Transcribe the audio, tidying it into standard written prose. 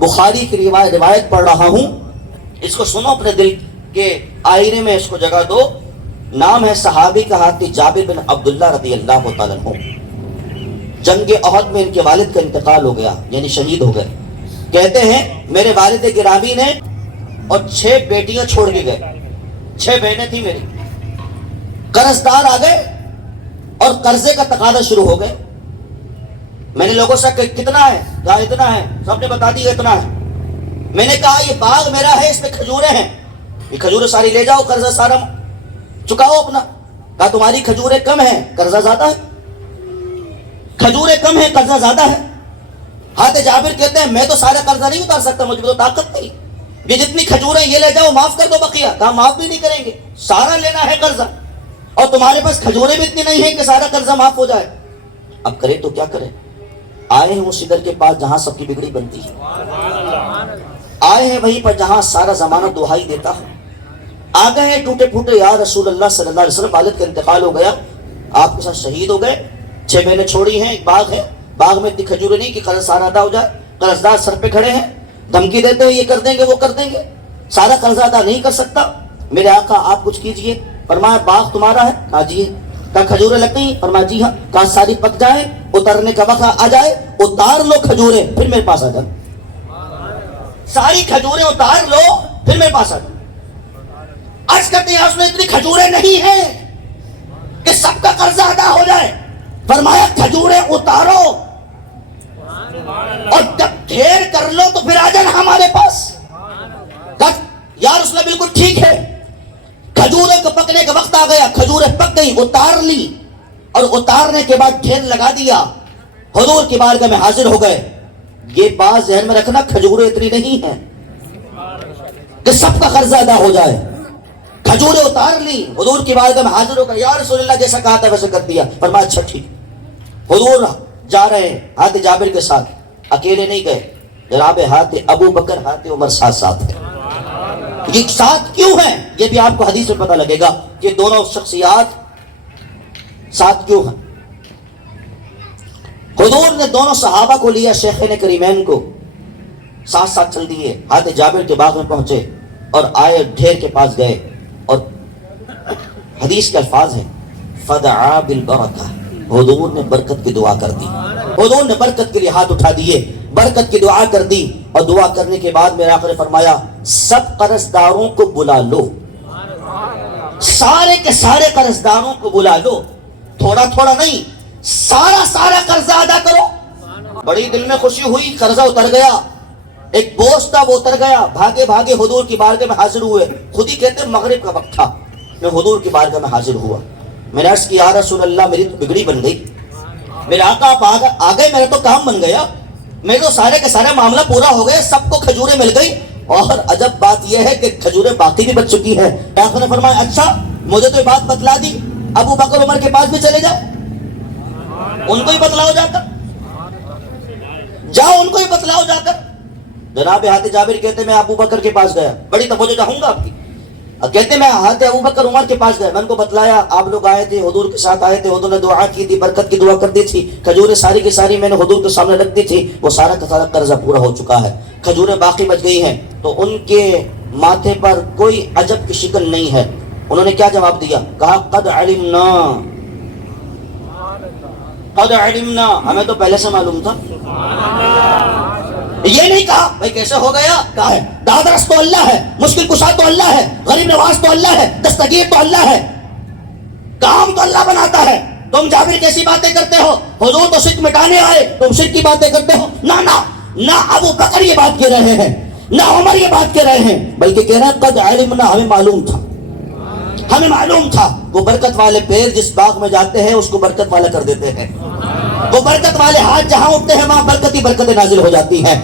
बुखारी की रिवायत पढ़ रहा हूँ, इसको सुनो, अपने दिल के आईने में इसको जगह दो। नाम है सहाबी का हाथी जाबिर बिन अब्दुल्लाह रज़ी अल्लाह तआला अन्हु। जंग अहद में इनके वालिद का इंतकाल हो गया, यानी शहीद हो गए। कहते हैं मेरे वालिद गिरामी ने और 6 बेटियां छोड़ के गए, 6 बहनें थी मेरी। कर्जदार आ गए और कर्जे का तकाजा शुरू हो गए। मैंने लोगों से कहा कितना है, कहा इतना है, सबने बता दिया इतना है। मैंने कहा ये बाग मेरा है, इसमें खजूरें हैं, ये खजूरें सारी ले जाओ, कर्जा सारा चुकाओ अपना। कहा तुम्हारी खजूरें कम है, कर्जा ज्यादा है, खजूरें कम है, कर्जा ज्यादा है। हाथ जाबिर कहते हैं मैं तो सारा कर्जा नहीं उतार सकता, मुझे तो ताकत नहीं, ये जितनी खजूरें ये ले जाओ, माफ कर दो बकिया। कहा माफ भी नहीं करेंगे, सारा लेना है कर्जा, और तुम्हारे पास खजूरें भी इतनी नहीं है कि सारा कर्जा माफ हो जाए। अब करे तो क्या करें? आए हैं उस इधर के पास जहां सबकी बिगड़ी बनती है, आए हैं वहीं पर जहां सारा जमाना दुहाई देता है। आ गए हैं टूटे फूटे, या रसूल अल्लाह सल्लल्लाहु अलैहि वसल्लम, वालिद का इंतकाल हो गया, आपके साथ शहीद हो गए, 6 महीने छोड़ी हैं, एक बाग है, बाग में इतनी खजूरें नहीं कि कर्ज सारा अदा हो जाए। कर्जदार सर पे खड़े हैं, धमकी देते हैं ये कर देंगे वो कर देंगे, सारा कर्जा अदा नहीं कर सकता। मेरे आका आप कुछ कीजिए। फरमाया बाग तुम्हारा है? कहा जी है। कहा खजूरें लग गई? फरमाया जी हाँ। कहा सारी पक जाए, उतरने का वक्त आ जाए, उतार लो खजूरें, फिर मेरे पास आ जाओ, सारी खजूरें उतार लो, फिर मेरे पास आ जाओ। आज करते हैं उसमें इतनी खजूरें नहीं है कि सबका कर्जा अदा हो जाए। फरमाया खजूरें उतारो और जब ढेर कर लो तो फिर आ जाना हमारे पास। यार उसने बिल्कुल ठीक है, खजूरें को पकने का वक्त आ गया, खजूरें पक गई, उतार ली, और उतारने के बाद ढेर लगा दिया, हुजूर की बारगाह में हाजिर हो गए। ये बात ज़हन में रखना, खजूरें इतनी नहीं है कि सबका कर्जा अदा हो जाए। खजूरें उतार ली, हुजूर की बारगाह में हाजिर हो गए। या रसूलल्लाह जैसा कहा था वैसे कर दिया। फरमाया अच्छा ठीक। हुजूर जा रहे हैं हाथ जाबिर के साथ, अकेले नहीं गए, जनाब हाथ अबू बकर हाथ उमर साथ साथ है। ये साथ क्यों है ये भी आपको हदीस में पता लगेगा कि दोनों शख्सियात साथ क्यों हैं। हुजूर ने दोनों सहाबा को लिया, शेखैन करीमैन को, साथ साथ चल दिए, हाथ जाबिर के बाग में पहुंचे और आए, ढेर के पास गए, और हदीस के अल्फाज हैं फदआ बिल बरका, हुजूर ने बरकत की दुआ कर दी। हुजूर ने बरकत के लिए हाथ उठा दिए, बरकत की दुआ कर दी, और दुआ करने के बाद मेरे आका ने फरमाया सब कर्जदारों को बुला लो, सारे के सारे कर्जदारों को बुला लो, थोड़ा थोड़ा नहीं, सारा सारा कर्जा अदा करो। बड़ी दिल में खुशी हुई, कर्जा उतर गया, एक बोझ था वो उतर गया। भागे भागे हुजूर की बारगाह में हाजिर हुए। खुद ही कहते मगरिब का वक्त था, मैं हुजूर की बारगाह में हाजिर हुआ। मैंने अर्ज किया या रसूल अल्लाह मेरी तो बिगड़ी बन गई, मेरे आका आप आ गए, मेरा तो काम बन गया, मेरे तो सारे के सारे मामला पूरा हो गए, सबको खजूरें मिल गई, और अजब बात यह है कि खजूरें बाकी भी बच चुकी है। आका ने फरमाया अच्छा मुझे तो ये बात बतला दी, अबू बकर उमर के पास भी चले जाओ, उनको ही बतलाओ जाकर, जाओ उनको ही बतलाओ जाकर। जनाब हाथ जाबिर कहते मैं अबू बकर के पास गया, बड़ी तवज्जो चाहूंगा आपकी। कहते मैं हाथ अबू बकर उमर के पास गया, मैं उनको बतलाया आप लोग आए थे, हुजूर के साथ आए थे, हुजूर ने दुआ की थी, बरकत की दुआ कर दी थी, खजूरें सारी की सारी मैंने हुजूर के सामने रख दी थी, वो सारा का सारा कर्जा पूरा हो चुका है, खजूरें बाकी बच गई हैं। तो उनके माथे पर कोई अजब की शिकन नहीं है। उन्होंने क्या जवाब दिया? कहा कद अलिमना, कद अलिमना, हमें तो पहले से मालूम था। ये नहीं कहा भाई कैसे हो गया, कहा है दादरस तो अल्लाह है, मुश्किल कुशा तो अल्लाह है, गरीब नवाज तो अल्लाह है, दस्तगीर तो अल्लाह है, काम तो अल्लाह बनाता है। तुम जाबिर कैसी बातें करते हो, हुजूर तो शिर्क मिटाने आए, तुम शिर्क की बातें करते हो। ना ना ना अबू बकर ये बात कह रहे हैं, ना उमर ये बात कह रहे हैं, बल्कि कह रहे हैं कद अलिमना, हमें मालूम था, हमें मालूम था। वो बरकत वाले पैर जिस बाग में जाते हैं उसको बरकत वाला कर देते हैं, वो बरकत वाले हाथ जहां उठते हैं वहां बरकत ही बरकतें नाजिल हो जाती हैं।